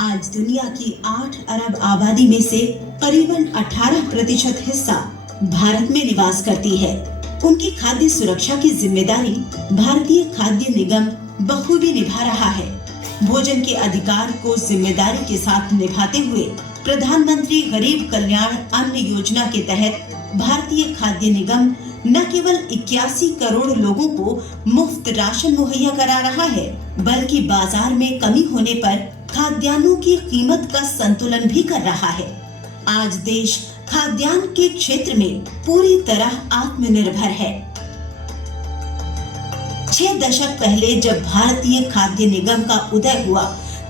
आज दुनिया की 8 अरब आबादी में से करीबन 18% हिस्सा भारत में निवास करती है। उनकी खाद्य सुरक्षा की जिम्मेदारी भारतीय खाद्य निगम बखूबी निभा रहा है। भोजन के अधिकार को जिम्मेदारी के साथ निभाते हुए प्रधानमंत्री गरीब कल्याण अन्न योजना के तहत भारतीय खाद्य निगम न केवल 81 करोड़ लोगों को मुफ्त राशन मुहैया करा रहा है, बल्कि बाजार में कमी होने पर खाद्यान्नों की कीमत का संतुलन भी कर रहा है। आज देश खाद्यान्न के क्षेत्र में पूरी तरह आत्मनिर्भर है। 6 दशक पहले जब भारतीय खाद्य निगम का उदय हुआ,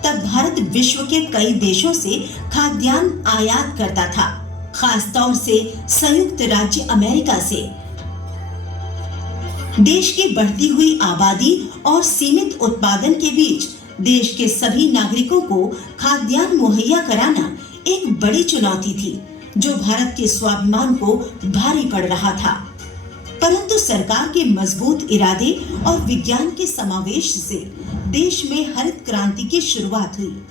तब भारत विश्व के कई देशों से खाद्यान्न आयात करता था, खास तौर से संयुक्त राज्य अमेरिका से। देश की बढ़ती हुई आबादी और सीमित उत्पादन के बीच देश के सभी नागरिकों को खाद्यान्न मुहैया कराना एक बड़ी चुनौती थी, जो भारत के स्वाभिमान को भारी पड़ रहा था। परंतु सरकार के मजबूत इरादे और विज्ञान के समावेश से देश में हरित क्रांति की शुरुआत हुई,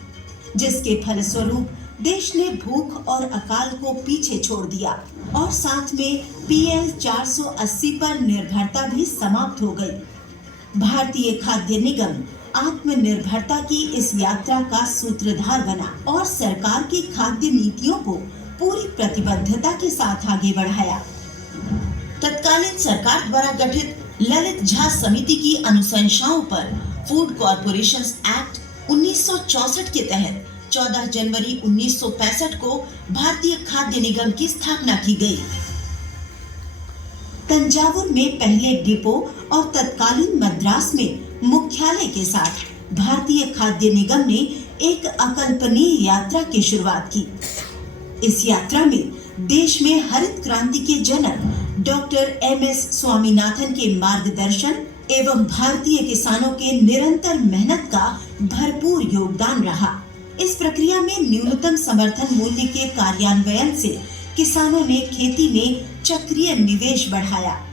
जिसके फलस्वरूप देश ने भूख और अकाल को पीछे छोड़ दिया और साथ में PL 480 पर निर्भरता भी समाप्त हो गई। भारतीय खाद्य निगम आत्मनिर्भरता की इस यात्रा का सूत्रधार बना और सरकार की खाद्य नीतियों को पूरी प्रतिबद्धता के साथ आगे बढ़ाया। तत्कालीन सरकार द्वारा गठित ललित झा समिति की अनुशंसाओं पर फूड कॉर्पोरेशन एक्ट 1964 के तहत 14 जनवरी 1965 को भारतीय खाद्य निगम की स्थापना की गई। तंजावुर में पहले डिपो और तत्कालीन मद्रास में मुख्यालय के साथ भारतीय खाद्य निगम ने एक अकल्पनीय यात्रा की शुरुआत की। इस यात्रा में देश में हरित क्रांति के जनक डॉक्टर MS स्वामीनाथन के मार्गदर्शन एवं भारतीय किसानों के निरंतर मेहनत का भरपूर योगदान रहा। इस प्रक्रिया में न्यूनतम समर्थन मूल्य के कार्यान्वयन से किसानों ने खेती में चक्रीय निवेश बढ़ाया।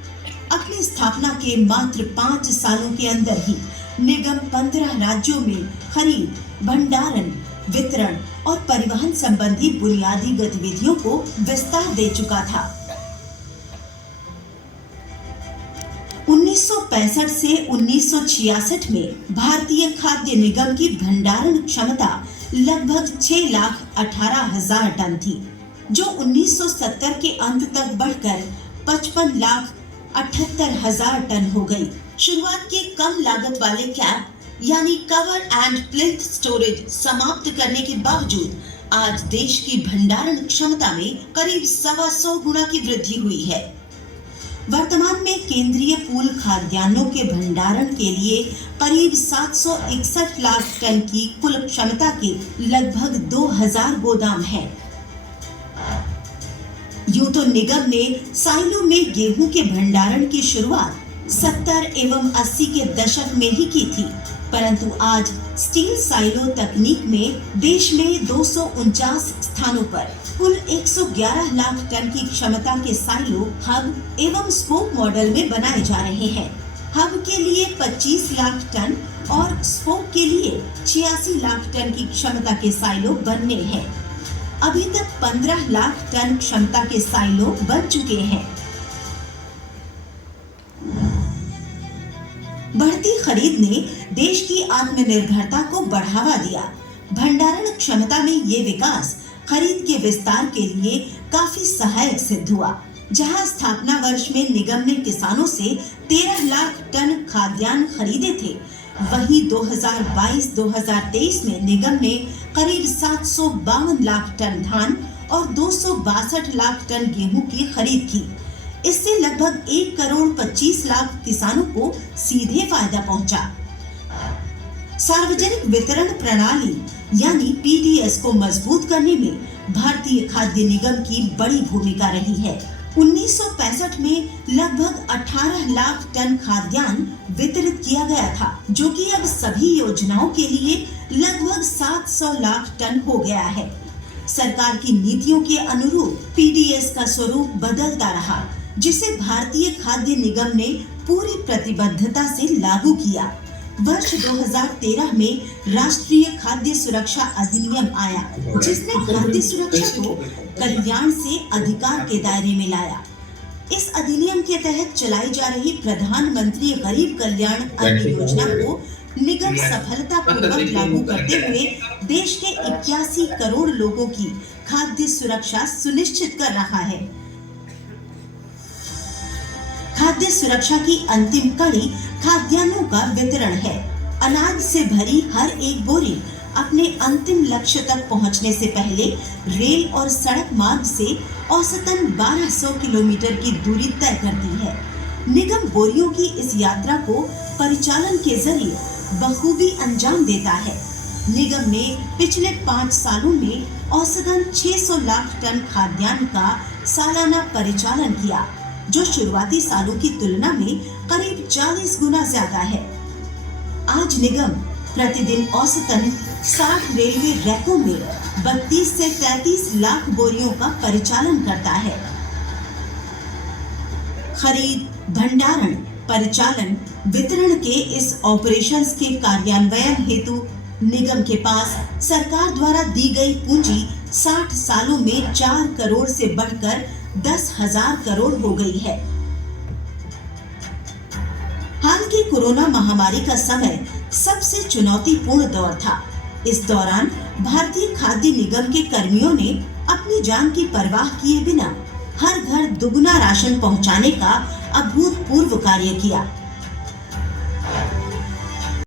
अपनी स्थापना के मात्र 5 सालों के अंदर ही निगम 15 राज्यों में खरीद, भंडारण, वितरण और परिवहन संबंधी बुनियादी गतिविधियों को विस्तार दे चुका था। 1965 से 1966 में भारतीय खाद्य निगम की भंडारण क्षमता लगभग 6,18,000 टन थी, जो 1970 के अंत तक बढ़कर 55,78,000 टन हो गई। शुरुआत के कम लागत वाले कैप यानी कवर एंड प्लिंथ स्टोरेज समाप्त करने के बावजूद आज देश की भंडारण क्षमता में करीब 125 गुना की वृद्धि हुई है। वर्तमान में केंद्रीय पूल खाद्यान्नों के भंडारण के लिए करीब 761 लाख टन की कुल क्षमता के लगभग 2000 गोदाम हैं। यूं तो निगम ने साइलो में गेहूं के भंडारण की शुरुआत 70 एवं 80 के दशक में ही की थी, परंतु आज स्टील साइलो तकनीक में देश में 249 स्थानों पर कुल 111 लाख टन की क्षमता के साइलो हब एवं स्पोक मॉडल में बनाए जा रहे हैं। हब के लिए 25 लाख टन और स्पोक के लिए 86 लाख टन की क्षमता के साइलो बनने हैं। अभी तक 15 लाख टन क्षमता के साइलो बन चुके हैं। बढ़ती खरीद ने देश की आत्मनिर्भरता को बढ़ावा दिया। भंडारण क्षमता में ये विकास खरीद के विस्तार के लिए काफी सहायक सिद्ध हुआ। जहां स्थापना वर्ष में निगम ने किसानों से 13 लाख टन खाद्यान्न खरीदे थे, वहीं 2022-2023 में निगम ने करीब 752 लाख टन धान और 262 लाख टन गेहूं की खरीद की। इससे लगभग 1 करोड़ 25 लाख किसानों को सीधे फायदा पहुंचा। सार्वजनिक वितरण प्रणाली यानी PDS को मजबूत करने में भारतीय खाद्य निगम की बड़ी भूमिका रही है। 1965 में लगभग 18 लाख टन खाद्यान्न वितरित किया गया था, जो कि अब सभी योजनाओं के लिए लगभग 700 लाख टन हो गया है। सरकार की नीतियों के अनुरूप PDS का स्वरूप बदलता रहा, जिसे भारतीय खाद्य निगम ने पूरी प्रतिबद्धता से लागू किया। वर्ष 2013 में राष्ट्रीय खाद्य सुरक्षा अधिनियम आया, जिसने खाद्य सुरक्षा को कल्याण से अधिकार के दायरे में लाया। इस अधिनियम के तहत चलाई जा रही प्रधानमंत्री गरीब कल्याण अन्न योजना को निगम सफलतापूर्वक लागू करते हुए देश के 81 करोड़ लोगों की खाद्य सुरक्षा सुनिश्चित कर रहा है। खाद्य सुरक्षा की अंतिम कड़ी खाद्यान्नों का वितरण है। अनाज से भरी हर एक बोरी अपने अंतिम लक्ष्य तक पहुंचने से पहले रेल और सड़क मार्ग से औसतन 1200 किलोमीटर की दूरी तय करती है। निगम बोरियों की इस यात्रा को परिचालन के जरिए बखूबी अंजाम देता है। निगम ने पिछले 5 सालों में औसतन 600 लाख टन खाद्यान्न का सालाना परिचालन किया, जो शुरुआती सालों की तुलना में करीब 40 गुना ज्यादा है। आज निगम प्रतिदिन औसतन 60 रेलवे रैकों में 32 से 33 लाख बोरियों का परिचालन करता है। खरीद, भंडारण, परिचालन, वितरण के इस ऑपरेशंस के कार्यान्वयन हेतु निगम के पास सरकार द्वारा दी गई पूंजी 60 सालों में 4 करोड़ से बढ़कर 10,000 करोड़ हो गई है। हाल की कोरोना महामारी का समय सबसे चुनौतीपूर्ण दौर था। इस दौरान भारतीय खाद्य निगम के कर्मियों ने अपनी जान की परवाह किए बिना हर घर दुगुना राशन पहुंचाने का अभूतपूर्व कार्य किया।